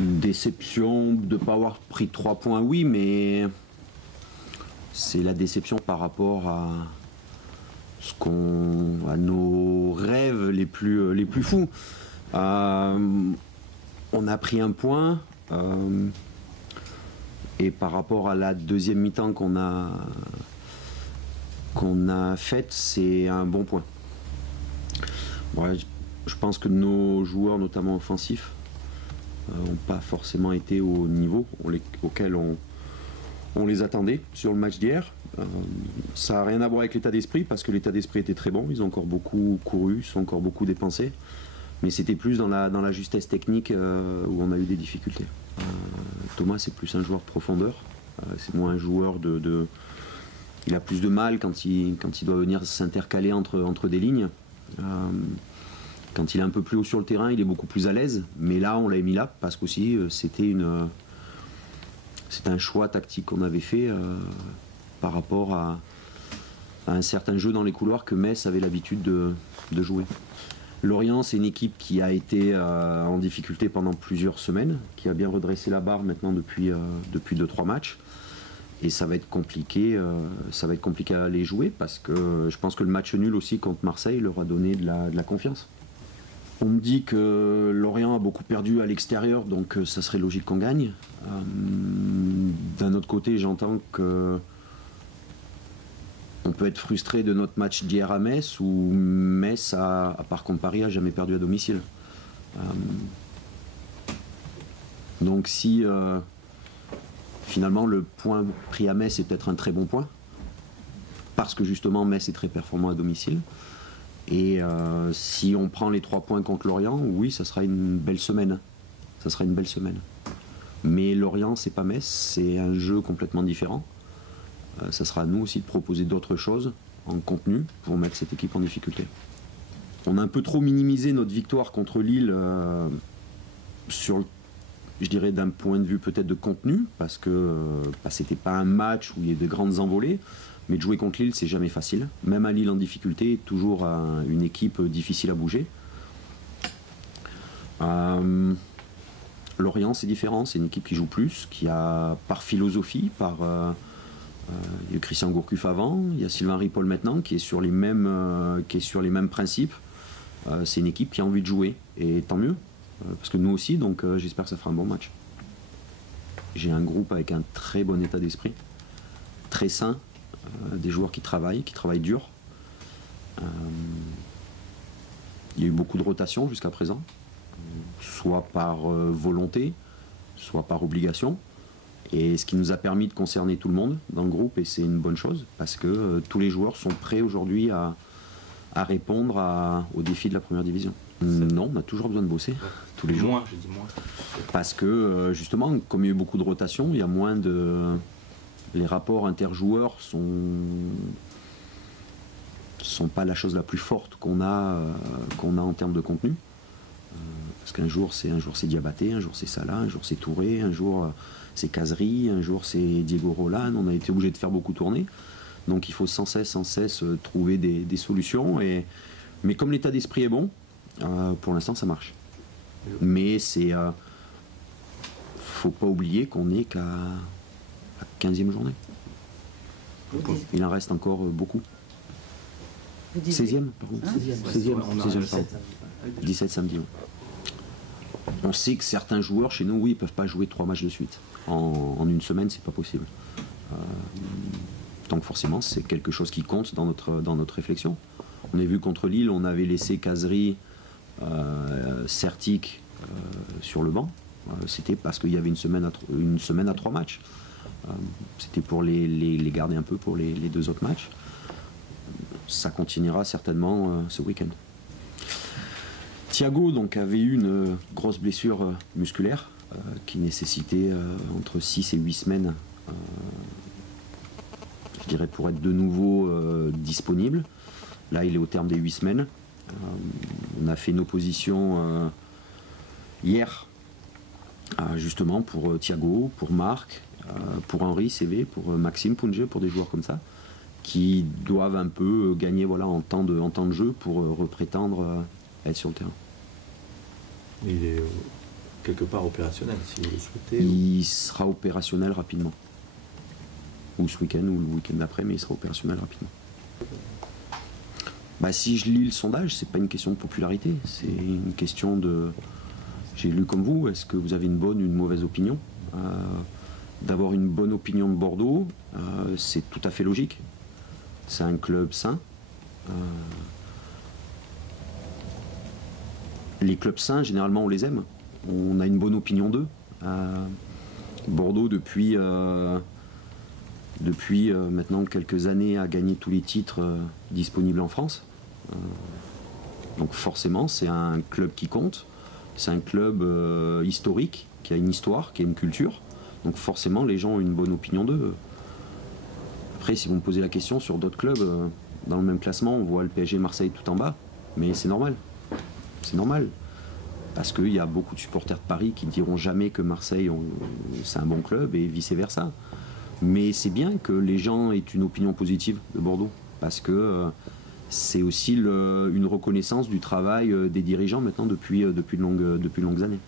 Déception de ne pas avoir pris 3 points, oui, mais c'est la déception par rapport à à nos rêves les plus fous. On a pris un point et par rapport à la deuxième mi-temps qu'on a faite, c'est un bon point. Ouais, je pense que nos joueurs, notamment offensifs, n'ont pas forcément été au niveau auquel on les attendait sur le match d'hier. Ça n'a rien à voir avec l'état d'esprit, parce que l'état d'esprit était très bon, ils ont encore beaucoup couru, ils ont encore beaucoup dépensé, mais c'était plus dans la justesse technique où on a eu des difficultés. Thomas, c'est plus un joueur de profondeur, c'est moins un joueur il a plus de mal quand il doit venir s'intercaler entre des lignes. Quand il est un peu plus haut sur le terrain, il est beaucoup plus à l'aise, mais là on l'a mis là parce qu'aussi c'était un choix tactique qu'on avait fait par rapport à un certain jeu dans les couloirs que Metz avait l'habitude de jouer. Lorient, c'est une équipe qui a été en difficulté pendant plusieurs semaines, qui a bien redressé la barre maintenant depuis 2-3 matchs. Et ça va être compliqué à les jouer parce que je pense que le match nul aussi contre Marseille leur a donné de la confiance. On me dit que Lorient a beaucoup perdu à l'extérieur, donc ça serait logique qu'on gagne. D'un autre côté, j'entends que on peut être frustré de notre match d'hier à Metz, où Metz, à part contre Paris, n'a jamais perdu à domicile. Donc si finalement le point pris à Metz est peut-être un très bon point, parce que justement Metz est très performant à domicile, et si on prend les 3 points contre Lorient, oui, ça sera une belle semaine. Ça sera une belle semaine. Mais Lorient, c'est pas Metz, c'est un jeu complètement différent. Ça sera à nous aussi de proposer d'autres choses en contenu pour mettre cette équipe en difficulté. On a un peu trop minimisé notre victoire contre Lille je dirais d'un point de vue peut-être de contenu, parce que c'était pas un match où il y a de grandes envolées, mais de jouer contre Lille, c'est jamais facile. Même à Lille en difficulté, toujours une équipe difficile à bouger. Lorient, c'est différent, c'est une équipe qui joue plus, qui a par philosophie, il y a eu Christian Gourcuff avant, il y a Sylvain Ripoll maintenant, qui est sur les mêmes principes. C'est une équipe qui a envie de jouer, et tant mieux, parce que nous aussi, donc j'espère que ça fera un bon match. J'ai un groupe avec un très bon état d'esprit, très sain, des joueurs qui travaillent dur. Il y a eu beaucoup de rotations jusqu'à présent, soit par volonté, soit par obligation. Et ce qui nous a permis de concerner tout le monde dans le groupe, et c'est une bonne chose, parce que tous les joueurs sont prêts aujourd'hui à répondre aux défis de la première division. Non, on a toujours besoin de bosser, tous les jours. Je dis moins. Parce que justement, comme il y a eu beaucoup de rotations, il y a moins de... Les rapports interjoueurs sont pas la chose la plus forte qu'on a en termes de contenu. Parce qu'un jour c'est Diabaté, un jour c'est Salah, un jour c'est Touré, un jour c'est Kazri, un jour c'est Diego Roland. On a été obligé de faire beaucoup tourner, donc il faut sans cesse trouver des solutions. Mais comme l'état d'esprit est bon, pour l'instant ça marche. Mais faut pas oublier qu'on n'est qu'à la 15e journée. Il en reste encore beaucoup. 16e, pardon. 16e, 17 samedi. On sait que certains joueurs chez nous, oui, ils peuvent pas jouer 3 matchs de suite. En une semaine, c'est pas possible. Donc forcément, c'est quelque chose qui compte dans notre réflexion. On a vu contre Lille, on avait laissé Kazri, Sertic sur le banc. C'était parce qu'il y avait une semaine à 3 matchs. C'était pour les garder un peu pour les 2 autres matchs. Ça continuera certainement ce week-end. Thiago donc, avait eu une grosse blessure musculaire qui nécessitait entre 6 et 8 semaines je dirais, pour être de nouveau disponible. Là, il est au terme des 8 semaines. On a fait une opposition hier, justement pour Thiago, pour Marc, pour Henri CV, pour Maxime Punje, pour des joueurs comme ça, qui doivent un peu gagner en temps de jeu pour reprétendre être sur le terrain. Il est quelque part opérationnel, si vous le souhaitez. Il sera opérationnel rapidement. Ou ce week-end ou le week-end d'après, mais il sera opérationnel rapidement. Bah, si je lis le sondage, c'est pas une question de popularité, c'est une question de... J'ai lu comme vous, est-ce que vous avez une bonne ou une mauvaise opinion? D'avoir une bonne opinion de Bordeaux, c'est tout à fait logique. C'est un club sain. Les clubs sains, généralement, on les aime. On a une bonne opinion d'eux. Bordeaux, depuis maintenant quelques années, a gagné tous les titres disponibles en France. Donc forcément, c'est un club qui compte. C'est un club historique, qui a une histoire, qui a une culture. Donc forcément, les gens ont une bonne opinion d'eux. Après, si vous me posez la question sur d'autres clubs, dans le même classement, on voit le PSG Marseille tout en bas. Mais c'est normal. C'est normal. Parce qu'il y a beaucoup de supporters de Paris qui ne diront jamais que Marseille, c'est un bon club et vice-versa. Mais c'est bien que les gens aient une opinion positive de Bordeaux. Parce que c'est aussi une reconnaissance du travail des dirigeants maintenant depuis de longues années.